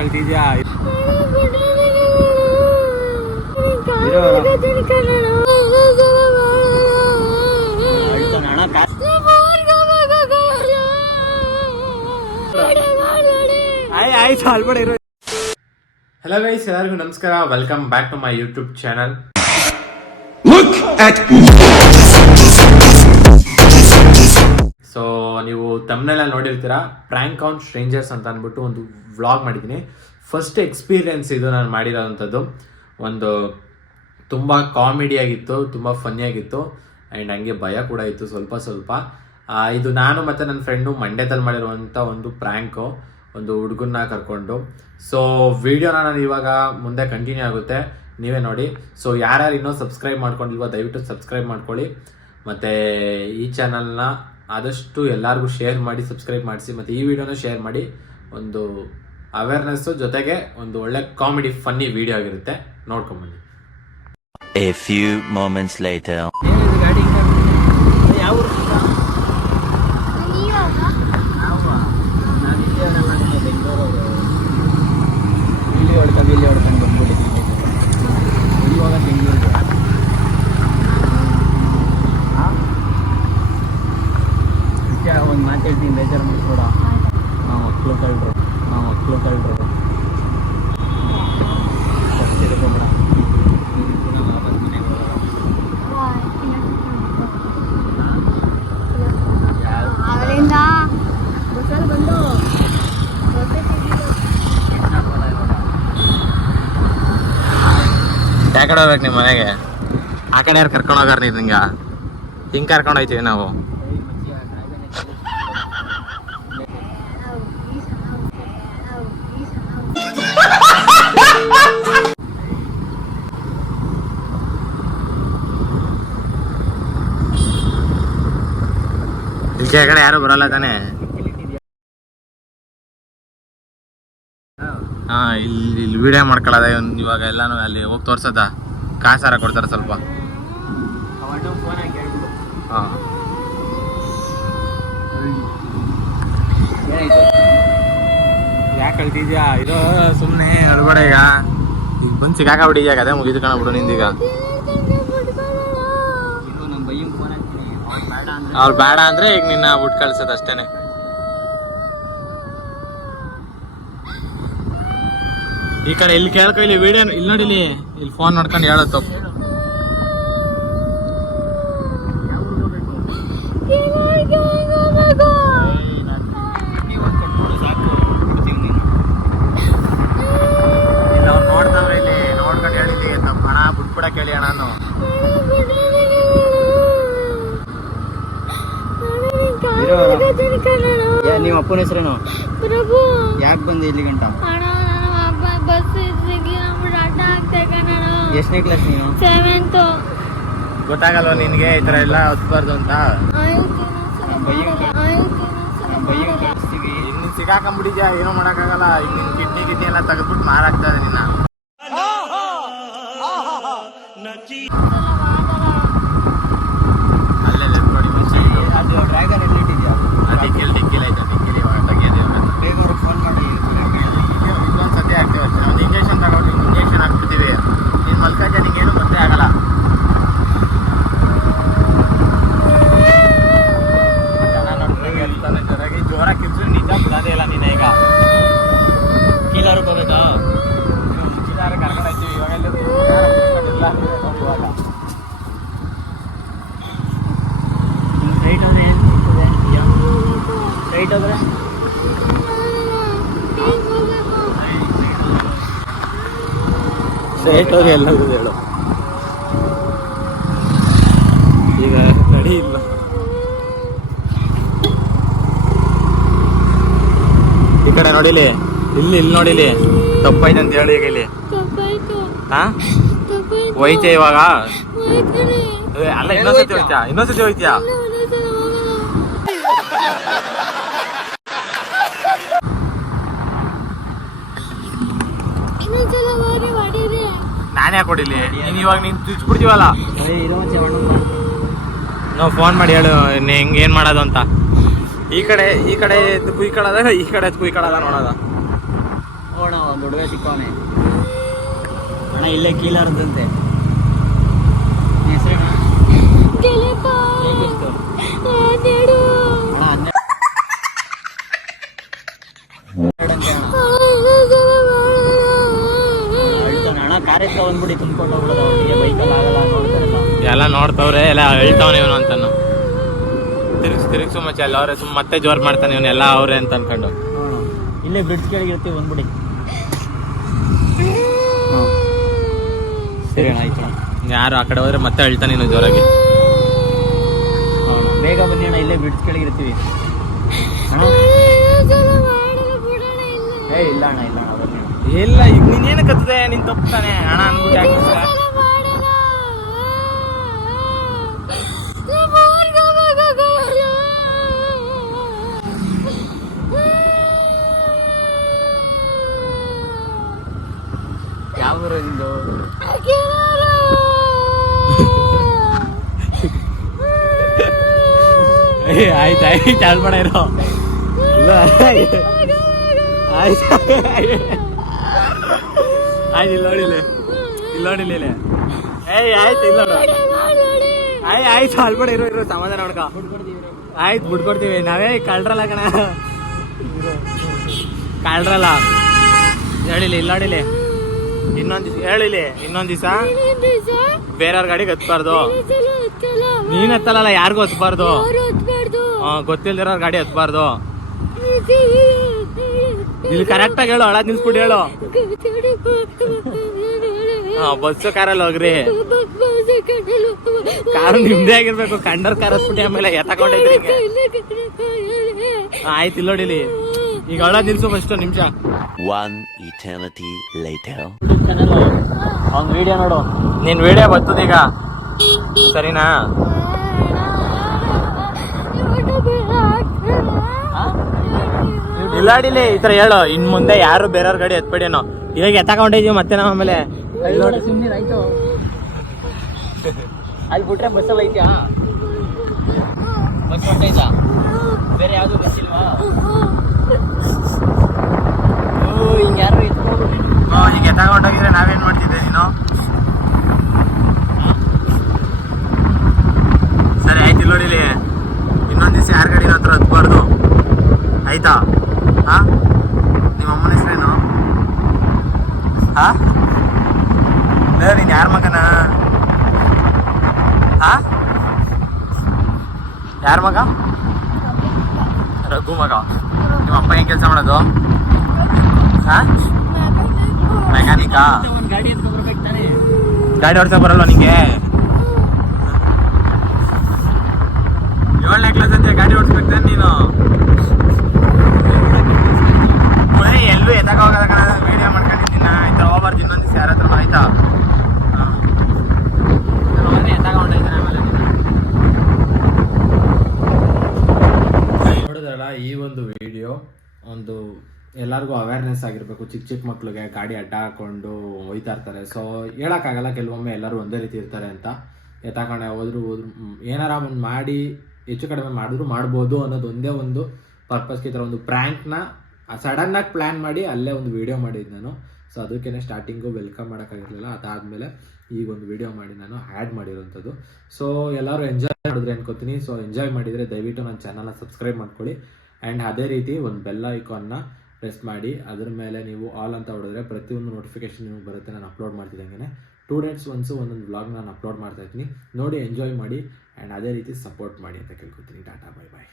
ಕಳ್ತಿದ್ಯಾ? Hello guys, ಎಲ್ಲರಿಗೂ ನಮಸ್ಕಾರ. Welcome back to my YouTube channel. So ನೀವು ತಮ್ಮನೆಲ್ಲ ನೋಡಿರ್ತೀರಾ, ಪ್ರ್ಯಾಂಕ್ ಆನ್ ಸ್ಟ್ರೇಂಜರ್ಸ್ ಅಂತ ಅಂದ್ಬಿಟ್ಟು ಒಂದು ವ್ಲಾಗ್ ಮಾಡಿದ್ದೀನಿ. ಫಸ್ಟ್ ಎಕ್ಸ್ಪೀರಿಯೆನ್ಸ್ ಇದು ನಾನು ಮಾಡಿರೋವಂಥದ್ದು. ಒಂದು ತುಂಬ ಕಾಮಿಡಿಯಾಗಿತ್ತು, ತುಂಬ ಫನ್ನಿಯಾಗಿತ್ತು, ಆ್ಯಂಡ್ ಹಂಗೆ ಭಯ ಕೂಡ ಇತ್ತು ಸ್ವಲ್ಪ. ಇದು ನಾನು ಮತ್ತು ನನ್ನ ಫ್ರೆಂಡು ಮಂಡ್ಯದಲ್ಲಿ ಮಾಡಿರುವಂಥ ಒಂದು ಪ್ರ್ಯಾಂಕು, ಒಂದು ಹುಡುಗನ್ನ ಕರ್ಕೊಂಡು. ಸೊ ವಿಡಿಯೋನ ನಾನು ಇವಾಗ ಮುಂದೆ ಕಂಟಿನ್ಯೂ ಆಗುತ್ತೆ, ನೀವೇ ನೋಡಿ. ಸೊ ಯಾರ್ಯಾರು ಇನ್ನೂ ಸಬ್ಸ್ಕ್ರೈಬ್ ಮಾಡ್ಕೊಂಡಿಲ್ವೋ ದಯವಿಟ್ಟು ಸಬ್ಸ್ಕ್ರೈಬ್ ಮಾಡ್ಕೊಳ್ಳಿ. ಮತ್ತು ಈ ಚಾನಲ್ನ ಆದಷ್ಟು ಎಲ್ಲರಿಗೂ ಶೇರ್ ಮಾಡಿ, ಸಬ್ಸ್ಕ್ರೈಬ್ ಮಾಡಿಸಿ. ಮತ್ತು ಈ ವಿಡಿಯೋನ ಶೇರ್ ಮಾಡಿ. ಒಂದು ಅವೇರ್ನೆಸ್ಸು ಜೊತೆಗೆ ಒಂದು ಒಳ್ಳೆ ಕಾಮಿಡಿ ಫನ್ನಿ ವಿಡಿಯೋ ಆಗಿರುತ್ತೆ, ನೋಡ್ಕೊಂಬನ್ನಿ. A few moments later. ಒಂದು ಮಾತಾಡ್ತೀನಿ, ಬೇಜಾರು ಮಾಡ್ಕೊಡ. ಮಕ್ಕಳು ಕಳ್ರು ಯಾಕಡೆ ಹೋಗ್ಬೇಕು ನಿಮ್ಮ ಮನೆಗೆ? ಆ ಕಡೆ ಯಾರು ಕರ್ಕೊಂಡು ಹೋಗಾರ? ನೀವು ಹಿಂಗೆ ಕರ್ಕೊಂಡು ಹೋಗ್ತೀವಿ ನಾವು. ಈ ಕಡೆ ಯಾರು ಬರಲ್ಲ ತಾನೆ? ಇಲ್ಲಿ ವಿಡಿಯೋ ಮಾಡ್ಕೊಳ್ಳೋದ ಇವಾಗ ಎಲ್ಲಾನು. ಅಲ್ಲಿ ಹೋಗಿ ತೋರ್ಸದ ಕಾಸಾರ ಕೊಡ್ತಾರೆ ಸ್ವಲ್ಪ. ಯಾಕೆ ಕಳ್ತಿದ್ಯಾ? ಇದು ಸುಮ್ಮನೆ ಅಳ್ಬೇಡ. ಈಗ ಬಂದು ಸಿಗಾಕಬಿಟ್ಟಿದ್ಯಾ, ಅದೇ ಮುಗಿದು ಕಾಣಬಿಡು ನಿಂದೀಗ. ಅವ್ರು ಬೇಡ ಅಂದ್ರೆ ಈಗ ನಿನ್ನ ಬಿಟ್ಟು ಕಳ್ಸೋದು ಅಷ್ಟೇನೆ. ಈ ಕಡೆ ಇಲ್ಲಿ ಕೇಳ್ಕೊ, ಇಲ್ಲಿ ವಿಡಿಯೋ ಇಲ್ಲಿ ನೋಡಿಲಿ, ಇಲ್ಲಿ ಫೋನ್ ನೋಡ್ಕೊಂಡು ಹೇಳೋದು ತಪ್ಪು. ನೋಡ್ತಾವ್ರೆ ಇಲ್ಲಿ, ನೋಡ್ಕೊಂಡು ಹೇಳಿದ್ದೀವಿ ತಪ್ಪು. ಹಣ ಬಿಟ್ಬಿಡ ಕೇಳಿ ಅಣ್ಣ. ನಿಮ್ಮ ಅಪ್ಪನ ಹೆಸರೇನು? ಯಾಕೆ ಬಂದೆ ಇಲ್ಲಿ ಗಂಟ? ಎಷ್ಟನೇ ಕ್ಲಾಸ್ ನೀನು? 7th. ಗೊತ್ತಾಗಲ್ವ ನಿನ್ಗೆ ಈ ತರ ಎಲ್ಲ ಹೊತ್ಬಾರ್ದು ಅಂತ? ಇನ್ನು ಸಿಗಾಕೊಂಡ್ಬಿಟ್ಟಿದ್ಯಾ, ಏನೋ ಮಾಡೋಕ್ಕಾಗಲ್ಲ. ಈಗ ನಿನ್ ಕಿಡ್ನಿ ಎಲ್ಲ ತೆಗೆದ್ಬಿಟ್ಟು ಮಾರಾಕ್ತಾ ಇದೆ ನಿನ್ನ. ಅಲ್ಲೇ ನೋಡಿ ಮುಂಚೆ ಅದು ಡ್ರ್ಯಾಗನ್ ಎಲ್ಲಿ ಇಟ್ಟಿದ್ಯಾ? ಡಿಕ್ಕಿಲಿ ಆಯ್ತಾ? ಡಿಕ್ಕಿಲಿ ಇವಾಗ ತೆಗಿಯೋದು. ಬೇಗ ಅವ್ರಿಗೆ ಫೋನ್ ಮಾಡಿ. ಇದೊಂದು ಸತಿ ಆಗ್ತೀವಿ ಅಷ್ಟೇ. ಒಂದು ಇಂಜೆಕ್ಷನ್ ತಗೊಂಡು ಇಂಜೆಕ್ಷನ್ ಹಾಕ್ಬಿಡ್ತೀವಿ. ನೀನು ಮಲ್ಕಾಜ ನಿಂಗೇನು ಗೊತ್ತೇ ಆಗಲ್ಲ. ಜನ ನೋಡ್ರಿ ಜೋರಾಗಿ ಕಿರ್ಸು, ನಿಜ ಬಿಡೋದೇ ಇಲ್ಲ ನೀನು. ಈಗ ಕೀಲಾರು ಹೋಗ್ಬೇಕಾ? ಮುಂಚಿದಾರ ಕರ್ಕೊಂಡು ಹೋಗ್ತೀವಿ. ಇವಾಗೆಲ್ಲ ಇವಾಗ ರೈಟ್ ಹೋದ್ರೆ ಏನು ಸಿಗ್ತದೆ? ರೈಟ್ ಹೋದ್ರೆ ಸ್ಟ್ರೈಟ್ ಹೋಗಿ ಎಲ್ಲ ಹೇಳು. ಈಗ ನಡಿ ಇಲ್ಲ. ಈ ಕಡೆ ನೋಡಿಲಿ, ಇಲ್ಲಿ ನೋಡಿಲಿ, ತಪ್ಪೈತೆ ಅಂತ ಹೇಳಿ. ಈಗ ಇಲ್ಲಿ ಹೋಯ್ತೆ ಇವಾಗ. ಅಲ್ಲ ಇನ್ನೊಂದ್ಸತಿ ಹೋಯ್ತ್ಯಾ? ನಾನೇ ಹಾಕೊಡಿಲಿ. ನೀನು ಇವಾಗ ನೀನು ಚುಚ್ಬಿಡ್ತೀವಲ್ಲ, ನಾವು ಫೋನ್ ಮಾಡಿ ಹೇಳು ಹೆಂಗೆ ಏನು ಮಾಡೋದು ಅಂತ. ಈ ಕಡೆ ಕುಯ್ಕೊಳ್ಳೋದ, ಈ ಕಡೆ ಕುಯ್ಕೊಳ್ಳೋದ ನೋಡೋದ. ಅಣ್ಣ ಒಂದು ಹುಡುಗ ಸಿಕ್ಕವನೆ ಅಣ್ಣ ಇಲ್ಲೇ ಕೀಲಾರದಂತೆ ಹೆಸರೇನ ಅಣ್ಣ ಕಾರ್ ಎತ್ತ ಬಂದ್ಬಿಡಿ ತುಂಬ್ಕೊಂಡು ಹೋಗ್ಬಿಡೋದು ಅವನಿಗೆ ಬೈಕಲ್ಲಿ ಆಗಲ್ಲ ನೋಡ್ತಾರಲ್ಲ ಎಲ್ಲ ನೋಡ್ತವ್ರೆ ಎಲ್ಲ ಹೇಳ್ತಾವನೆ ಇವನು ಅಂತಾನು ತಿರುಗಿಸು ಮಚ್ಚ ಎಲ್ಲ ಅವ್ರೆ ಮತ್ತೆ ಜೋರ್ ಮಾಡ್ತಾನೆ ಇವನ್ನೆಲ್ಲ ಅವ್ರೆ ಅಂತ ಅನ್ಕೊಂಡು ಇಲ್ಲೇ ಬ್ರಿಡ್ಜ್ ಕೆಳಗೆ ಇರ್ತೀವಿ ಬಂದ್ಬಿಡಿ ಸರಿ ಅಣ್ಣ ಆಯ್ತು ಯಾರು ಆ ಕಡೆ ಹೋದ್ರೆ ಮತ್ತೆ ಹೇಳ್ತಾನೆ ನೀನು ಜೋರಾಗಿ ಬೇಗ ಬನ್ನಿ ಅಣ್ಣ ಇಲ್ಲೇ ಬ್ರಿಡ್ಜ್ ಕೆಳಗೆ ಇರ್ತೀವಿ ಏ ಇಲ್ಲ ಅಣ್ಣ ಇಲ್ಲ ಅಣ್ಣ ಬನ್ನಿ ಇಲ್ಲ ಈಗ ನೀನೇನು ಕತ್ತದೆ ನೀನ್ ತಪ್ಪಾನೆ ಹಣ ಅನ್ಬಿಟ್ಟು ಯಾವ ಊರು ನಿಂದು ಆಯ್ತು ಆಯ್ತು ಹೇಳ್ಬೇಡ ಇರೋ ಇಲ್ಲ ಆಯ್ತು ಆಯ್ತು ಇಲ್ಲ ನೋಡಿಲ್ಲ ಇಲ್ಲ ನೋಡಿಲ್ಲ ಏಯ್ ಆಯ್ತು ಇಲ್ಲ ಆಯ್ತು ಅಲ್ಬೇಡ ಇರೋ ಸಮಾಧಾನ ನೋಡ್ಕ ಆಯ್ತು ಬಿಟ್ಕೊಡ್ತೀವಿ ನಾವೇ ಕಳ್ರಲ್ಲ ಕಣ ಕಳ್ರಲ್ಲ ಹೇಳಿಲ್ಲ ಇಲ್ಲ ನೋಡಿಲಿ ಇನ್ನೊಂದ್ ದಿವಸ ಹೇಳಿಲಿ ಇನ್ನೊಂದ್ ದಿವಸ ಬೇರೆಯವ್ರ ಗಾಡಿಗೆ ಹತ್ಬಾರ್ದು ನೀನ್ ಹತ್ತಲ್ಲ ಯಾರಿಗೂ ಹತ್ಬಾರ್ದು ಗೊತ್ತಿಲ್ದಿರೋರ್ ಗಾಡಿ ಹತ್ಬಾರ್ದು ಇಲ್ಲಿ ಕರೆಕ್ಟ್ ಆಗಿ ಹೇಳು ಹಳ ನಿಲ್ಸ್ಬಿಟ್ಟು ಹೇಳು ಬಸ್ಸು ಕಾರಲ್ಲಿ ಹೋಗ್ರಿ ಕಾರ್ ನಿಮ್ದೇ ಆಗಿರ್ಬೇಕು ಕಂಡರ್ ಕಾರ್ ಹತ್ಬಿಟ್ಟು ಆಮೇಲೆ ಎತ್ತಕೊಂಡೈತ್ರಿ ಆಯ್ತು ಇಲ್ಲ ನೋಡಿಲಿ ಈಗ ಹಳ ನಿಲ್ಸು ಫಸ್ಟ್ ನಿಮಿಷ One eternity later. ಅವ್ನ್ ವಿಡಿಯೋ ನೋಡು ನೀನ್ ವಿಡಿಯೋ ಬರ್ತದೀಗ ಸರಿನಾ ಇಲ್ಲಾಡಿಲಿ ಈ ತರ ಹೇಳು ಇನ್ ಮುಂದೆ ಯಾರು ಬೇರೆಯವ್ರ ಗಾಡಿ ಎತ್ಬೇಡೇನೋ ಇವಾಗ ಎತ್ತಕೊಂಡಿದೀವಿ ಮತ್ತೆ ನಾವು ಆಮೇಲೆ ಸುಮ್ಮನೆ ಆಯ್ತು ಅಲ್ಲಿ ಬಿಟ್ರೆ ಬಸ್ಸಲ್ಲಿ ಐತ್ಯಾ ಬಸ್ ಹೊಂಟೈತಾ ಬೇರೆ ಯಾವ್ದು ಬಸ್ ಇಲ್ವಾ ಹಿಂಗೆ ಯಾರು ಎತ್ಕೊಂಡು ಈಗ ಎತ್ತಕೊಂಡೋಗಿದ್ರೆ ನಾವೇನ್ ಮಾಡ್ತಿದ್ದೆ ನೀನು ಸರಿ ಆಯ್ತು ಇಲ್ಲ ನೋಡಿಲಿ ಇನ್ನೊಂದ್ ದಿವಸ ಯಾರ ಗಾಡಿ ಹತ್ರ ಹತ್ಬಾರ್ದು ಆಯ್ತಾ ಹಾ ನಿಮ್ಮ ಅಮ್ಮನ ಹೆಸರೇನು ಹಾ ನೀನ್ ಯಾರ ಮಗನ ಹಾ ಯಾರ ಮಗ ರಘು ಮಗ ನಿಮ್ಮ ಅಪ್ಪ ಏನ್ ಕೆಲಸ ಮಾಡೋದು ಹಾ ಮೆಕ್ಯಾನಿಕಾ ಒಂದು ಗಾಡಿ ಎತ್ಕೊಂಡು ಬರ್ಬೇಕು ತಾನೇ ಗಾಡಿ ಓಡಿಸಕ್ ಬರಲ್ವ ನಿಂಗೆ 7ನೇ ಕ್ಲಾಸ್ ಅಂತ ಗಾಡಿ ಓಡಿಸ್ಬೇಕು ನೀನು ಎಲ್ಲೂ ಎತ್ತಾಗ ಹೋಗೋದ ವಿಡಿಯೋ ಮಾಡ್ಕೊಂಡಿದ್ದೀನ ಆಯ್ತಾ ಹೋಗ್ಬಾರ್ದು ಇನ್ನೊಂದು ದಿವಸ ಯಾರ ಹತ್ರ ಆಯ್ತಾ ಎತ್ತಾಗ ಹೊಂಟೈತೀನಿ ಆಮೇಲೆ ನೋಡಿದ್ರಲ್ಲ ಈ ಒಂದು ವಿಡಿಯೋ ಒಂದು ಎಲ್ಲರಿಗೂ ಅವೇರ್ನೆಸ್ ಆಗಿರಬೇಕು ಚಿಕ್ಕ ಚಿಕ್ಕ ಮಕ್ಳಿಗೆ ಗಾಡಿ ಅಡ್ಡ ಹಾಕೊಂಡು ಹೋಯ್ತಾ ಇರ್ತಾರೆ ಸೊ ಹೇಳೋಕ್ಕಾಗಲ್ಲ ಕೆಲವೊಮ್ಮೆ ಎಲ್ಲರೂ ಒಂದೇ ರೀತಿ ಇರ್ತಾರೆ ಅಂತ ಎತ್ತಾಕೊಂಡೆ ಹೋದ್ರು ಏನಾರ ಒಂದು ಮಾಡಿ ಹೆಚ್ಚು ಕಡಿಮೆ ಮಾಡಿದ್ರು ಮಾಡ್ಬೋದು ಅನ್ನೋದು ಒಂದೇ ಒಂದು ಪರ್ಪಸ್ಗೆ ಈ ಥರ ಒಂದು ಪ್ರ್ಯಾಂಕ್ನ ಸಡನ್ನಾಗಿ ಪ್ಲ್ಯಾನ್ ಮಾಡಿ ಅಲ್ಲೇ ಒಂದು ವೀಡಿಯೋ ಮಾಡಿದ್ದು ನಾನು ಸೊ ಅದಕ್ಕೇ ಸ್ಟಾರ್ಟಿಂಗು ವೆಲ್ಕಮ್ ಮಾಡೋಕ್ಕಾಗಿರಲಿಲ್ಲ ಅದಾದಮೇಲೆ ಈಗ ಒಂದು ವೀಡಿಯೋ ಮಾಡಿ ನಾನು ಆ್ಯಡ್ ಮಾಡಿರೋಂಥದ್ದು ಸೊ ಎಲ್ಲರೂ ಎಂಜಾಯ್ ಮಾಡಿದ್ರೆ ಅನ್ಕೋತೀನಿ ಸೊ ಎಂಜಾಯ್ ಮಾಡಿದರೆ ದಯವಿಟ್ಟು ನನ್ನ ಚಾನಲ್ನ ಸಬ್ಸ್ಕ್ರೈಬ್ ಮಾಡ್ಕೊಳ್ಳಿ ಆ್ಯಂಡ್ ಅದೇ ರೀತಿ ಒಂದು ಬೆಲ್ ಐಕಾನ್ನ ಪ್ರೆಸ್ ಮಾಡಿ ಅದ್ರ ಮೇಲೆ ನೀವು ಆಲ್ ಅಂತ ಹೊಡೆದ್ರೆ ಪ್ರತಿಯೊಂದು ನೋಟಿಫಿಕೇಶನ್ ನಿಮಗೆ ಬರುತ್ತೆ ನಾನು ಅಪ್ಲೋಡ್ ಮಾಡ್ತಿದ್ದಂಗೆ 2 days once ಒಂದೊಂದು ವ್ಲಾಗ್ ನಾನು ಅಪ್ಲೋಡ್ ಮಾಡ್ತಾಯಿದ್ದೀನಿ ನೋಡಿ ಎಂಜಾಯ್ ಮಾಡಿ ಆ್ಯಂಡ್ ಅದೇ ರೀತಿ ಸಪೋರ್ಟ್ ಮಾಡಿ ಅಂತ ಕೇಳ್ಕೊತೀನಿ ಟಾಟಾ ಬೈ ಬಾಯ್